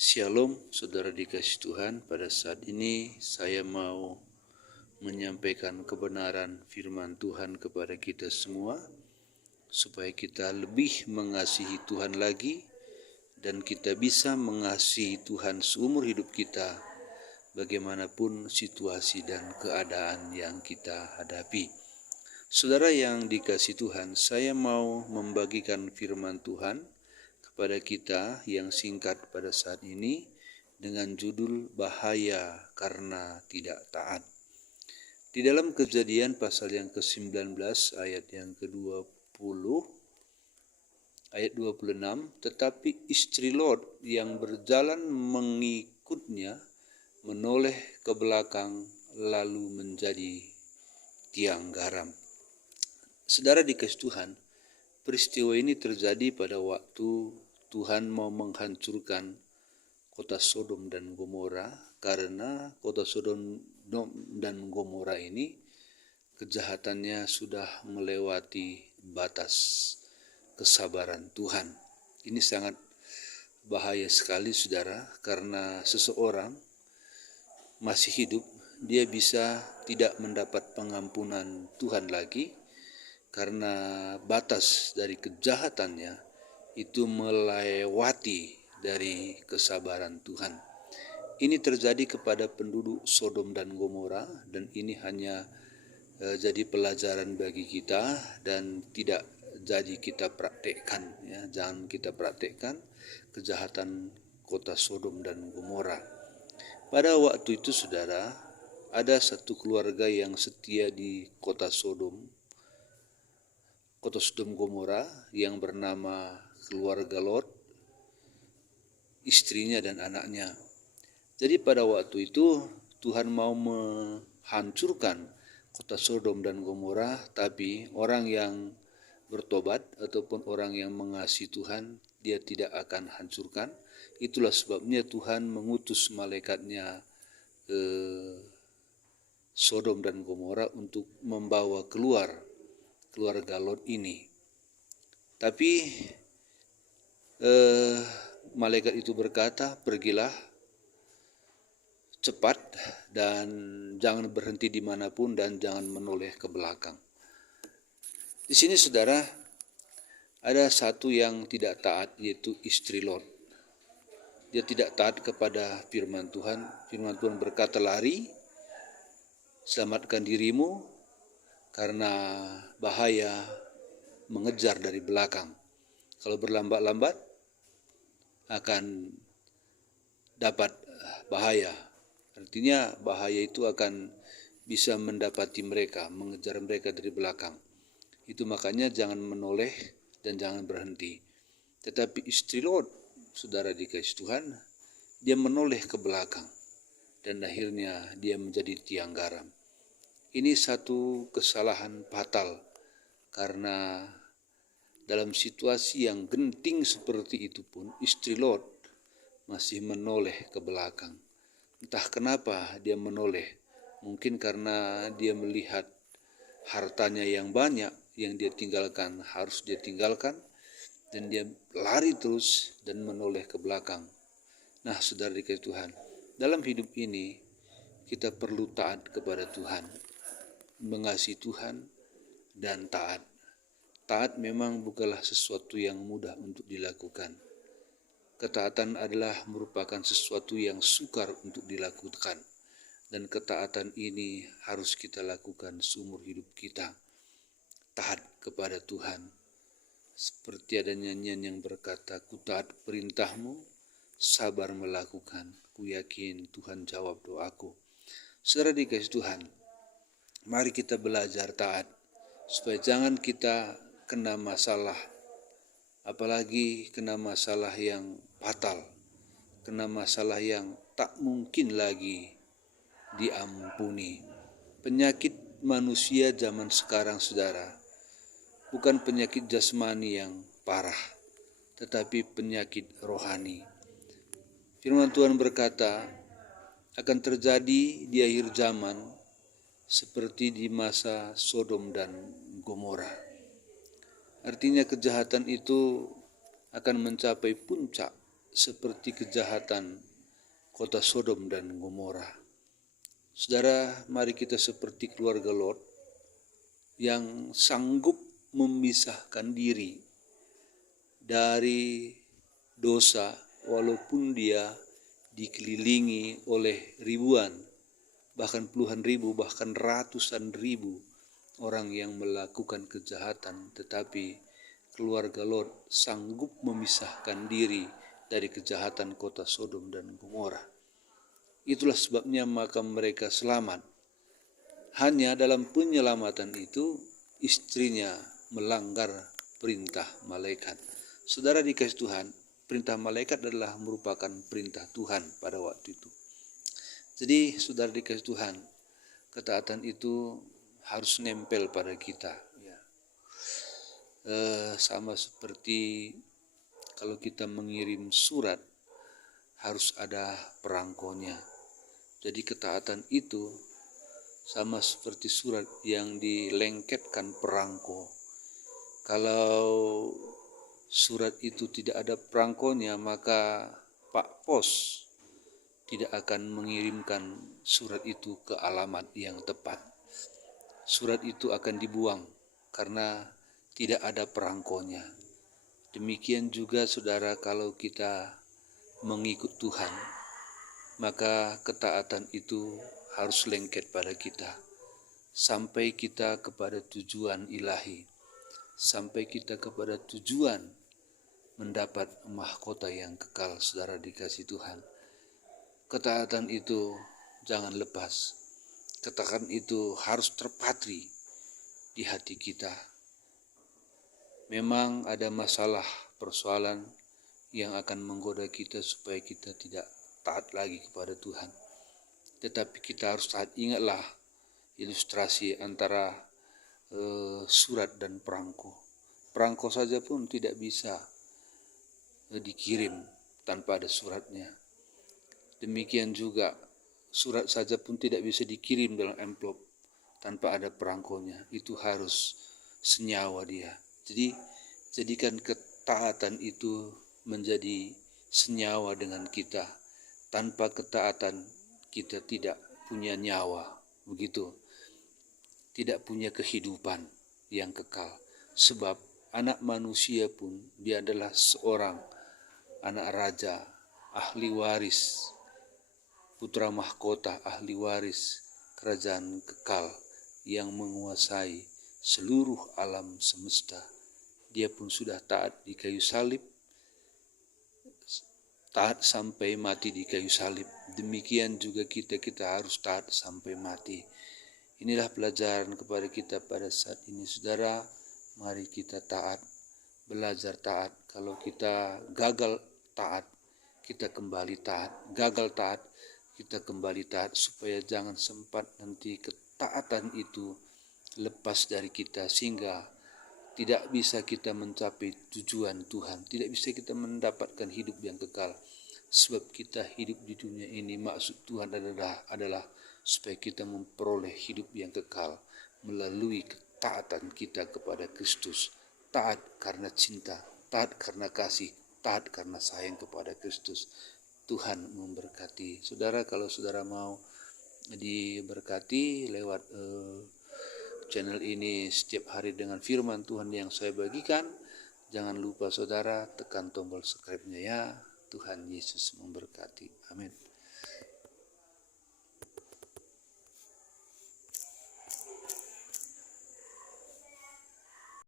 Shalom, saudara dikasih Tuhan. Pada saat ini saya mau menyampaikan kebenaran firman Tuhan kepada kita semua, supaya kita lebih mengasihi Tuhan lagi, dan kita bisa mengasihi Tuhan seumur hidup kita, bagaimanapun situasi dan keadaan yang kita hadapi. Saudara yang dikasih Tuhan, saya mau membagikan firman Tuhan kepada kita yang singkat pada saat ini dengan judul bahaya karena tidak taat. Di dalam Kejadian pasal yang ke-19 ayat yang ke-20 ayat 26, tetapi istri Lot yang berjalan mengikutnya menoleh ke belakang lalu menjadi tiang garam. Saudara dikasih Tuhan, peristiwa ini terjadi pada waktu Tuhan mau menghancurkan kota Sodom dan Gomora, karena kota Sodom dan Gomora ini kejahatannya sudah melewati batas kesabaran Tuhan. Ini sangat bahaya sekali, saudara, karena seseorang masih hidup, dia bisa tidak mendapat pengampunan Tuhan lagi, karena batas dari kejahatannya itu melewati dari kesabaran Tuhan. Ini terjadi kepada penduduk Sodom dan Gomora, dan ini hanya jadi pelajaran bagi kita dan tidak jadi kita praktekkan, ya. Jangan kita praktekkan kejahatan kota Sodom dan Gomora. Pada waktu itu, saudara, ada satu keluarga yang setia di kota Sodom Gomora yang bernama keluarga Lot, istrinya dan anaknya. Jadi pada waktu itu Tuhan mau menghancurkan kota Sodom dan Gomora, tapi orang yang bertobat ataupun orang yang mengasihi Tuhan, dia tidak akan hancurkan. Itulah sebabnya Tuhan mengutus malaikatnya ke Sodom dan Gomora untuk membawa keluar keluarga Lot ini. Tapi malaikat itu berkata, pergilah cepat dan jangan berhenti dimanapun dan jangan menoleh ke belakang. Di sini, saudara, ada satu yang tidak taat, yaitu istri Lot. Dia tidak taat kepada firman Tuhan. Firman Tuhan berkata, lari, selamatkan dirimu, karena bahaya mengejar dari belakang. Kalau berlambat-lambat akan dapat bahaya. Artinya bahaya itu akan bisa mendapati mereka, mengejar mereka dari belakang. Itu makanya jangan menoleh dan jangan berhenti. Tetapi istri Lot, saudara dikasih Tuhan, dia menoleh ke belakang dan akhirnya dia menjadi tiang garam. Ini satu kesalahan fatal, karena dalam situasi yang genting seperti itu pun istri Lot masih menoleh ke belakang. Entah kenapa dia menoleh. Mungkin karena dia melihat hartanya yang banyak yang dia tinggalkan, harus dia tinggalkan, dan dia lari terus dan menoleh ke belakang. Nah, saudara dikasih Tuhan, dalam hidup ini kita perlu taat kepada Tuhan, mengasihi Tuhan dan taat. Taat memang bukanlah sesuatu yang mudah untuk dilakukan. Ketaatan adalah merupakan sesuatu yang sukar untuk dilakukan, dan ketaatan ini harus kita lakukan seumur hidup kita. Taat kepada Tuhan. Seperti ada nyanyian yang berkata, ku taat perintahmu, sabar melakukan, ku yakin Tuhan jawab doaku. Saudara dikasih Tuhan, mari kita belajar taat, supaya jangan kita kena masalah, apalagi kena masalah yang fatal, kena masalah yang tak mungkin lagi diampuni. Penyakit manusia zaman sekarang, saudara, bukan penyakit jasmani yang parah, tetapi penyakit rohani. Firman Tuhan berkata, akan terjadi di akhir zaman seperti di masa Sodom dan Gomora. Artinya kejahatan itu akan mencapai puncak seperti kejahatan kota Sodom dan Gomora. Saudara, mari kita seperti keluarga Lot yang sanggup memisahkan diri dari dosa walaupun dia dikelilingi oleh ribuan, bahkan puluhan ribu, bahkan ratusan ribu orang yang melakukan kejahatan, tetapi keluarga Lot sanggup memisahkan diri dari kejahatan kota Sodom dan Gomora. Itulah sebabnya maka mereka selamat. Hanya dalam penyelamatan itu istrinya melanggar perintah malaikat. Saudara dikasih Tuhan, perintah malaikat adalah merupakan perintah Tuhan pada waktu itu. Jadi saudara dikasih Tuhan, ketaatan itu harus nempel pada kita. Sama seperti kalau kita mengirim surat, harus ada perangkonya. Jadi ketaatan itu sama seperti surat yang dilengketkan perangko. Kalau surat itu tidak ada perangkonya, maka Pak Pos tidak akan mengirimkan surat itu ke alamat yang tepat. Surat itu akan dibuang karena tidak ada perangkonya. Demikian juga saudara, kalau kita mengikut Tuhan, maka ketaatan itu harus lengket pada kita sampai kita kepada tujuan ilahi, sampai kita kepada tujuan mendapat mahkota yang kekal. Saudara dikasih Tuhan, ketaatan itu jangan lepas. Ketaatan itu harus terpatri di hati kita. Memang ada masalah, persoalan yang akan menggoda kita supaya kita tidak taat lagi kepada Tuhan. Tetapi kita harus taat. Ingatlah ilustrasi antara surat dan perangko. Perangko saja pun tidak bisa dikirim tanpa ada suratnya. Demikian juga surat saja pun tidak bisa dikirim dalam amplop tanpa ada perangkonya. Itu harus senyawa dia. Jadi jadikan ketaatan itu menjadi senyawa dengan kita. Tanpa ketaatan kita tidak punya nyawa, begitu. Tidak punya kehidupan yang kekal. Sebab anak manusia pun dia adalah seorang anak raja, ahli waris, putra mahkota, ahli waris kerajaan kekal yang menguasai seluruh alam semesta. Dia pun sudah taat di kayu salib, taat sampai mati di kayu salib. Demikian juga kita harus taat sampai mati. Inilah pelajaran kepada kita pada saat ini, saudara. Mari kita taat, belajar taat. Kalau kita gagal taat, kita kembali taat. Gagal taat, kita kembali taat, supaya jangan sempat nanti ketaatan itu lepas dari kita, sehingga tidak bisa kita mencapai tujuan Tuhan, tidak bisa kita mendapatkan hidup yang kekal. Sebab kita hidup di dunia ini, maksud Tuhan adalah supaya kita memperoleh hidup yang kekal melalui ketaatan kita kepada Kristus. Taat karena cinta, taat karena kasih, taat karena sayang kepada Kristus. Tuhan memberkati. Saudara, kalau saudara mau diberkati lewat channel ini setiap hari dengan firman Tuhan yang saya bagikan, jangan lupa saudara tekan tombol subscribe-nya ya. Tuhan Yesus memberkati. Amin.